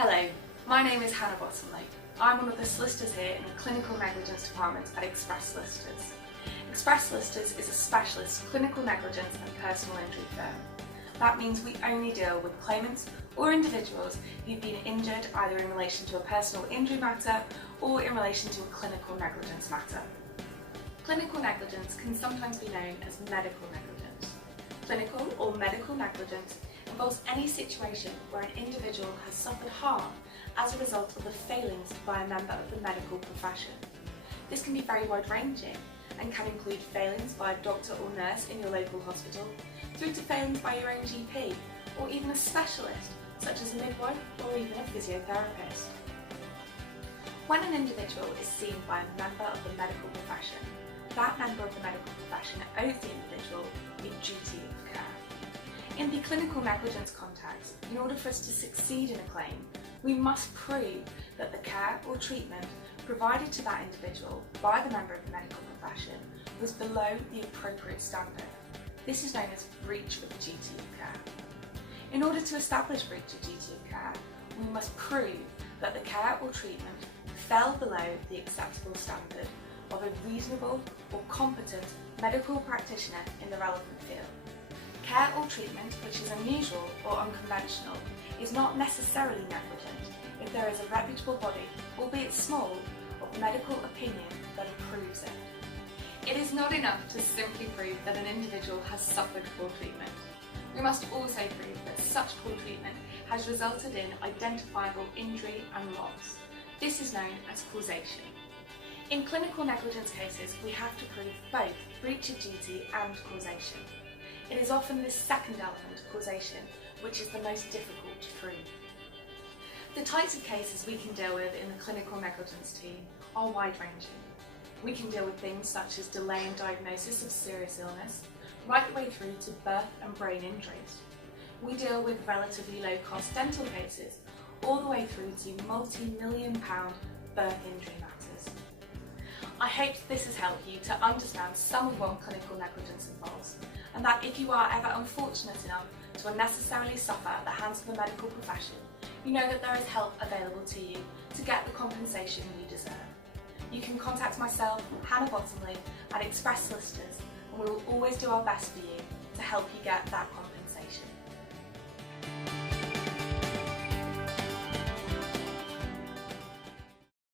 Hello, my name is Hannah Bottomley. I'm one of the solicitors here in the Clinical Negligence department at Express Solicitors. Express Solicitors is a specialist clinical negligence and personal injury firm. That means we only deal with claimants or individuals who've been injured either in relation to a personal injury matter or in relation to a clinical negligence matter. Clinical negligence can sometimes be known as medical negligence. Clinical or medical negligence involves any situation where an individual has suffered harm as a result of the failings by a member of the medical profession. This can be very wide-ranging and can include failings by a doctor or nurse in your local hospital, through to failings by your own GP, or even a specialist, such as a midwife or even a physiotherapist. When an individual is seen by a member of the medical profession, that member of the medical profession owes the individual a duty of care. In the clinical negligence context, in order for us to succeed in a claim, we must prove that the care or treatment provided to that individual by the member of the medical profession was below the appropriate standard. This is known as breach of duty of care. In order to establish breach of duty of care, we must prove that the care or treatment fell below the acceptable standard of a reasonable or competent medical practitioner in the relevant field. Care or treatment which is unusual or unconventional is not necessarily negligent if there is a reputable body, albeit small, of medical opinion that approves it. It is not enough to simply prove that an individual has suffered poor treatment. We must also prove that such poor treatment has resulted in identifiable injury and loss. This is known as causation. In clinical negligence cases, we have to prove both breach of duty and causation. It is often this second element, causation, which is the most difficult to prove. The types of cases we can deal with in the clinical negligence team are wide-ranging. We can deal with things such as delay in diagnosis of serious illness, right the way through to birth and brain injuries. We deal with relatively low-cost dental cases, all the way through to multi-million-pound birth injury matters. I hope this has helped you to understand some of what clinical negligence involves, and that if you are ever unfortunate enough to unnecessarily suffer at the hands of the medical profession, you know that there is help available to you to get the compensation you deserve. You can contact myself, Hannah Bottomley, at Express Solicitors, and we will always do our best for you to help you get that compensation.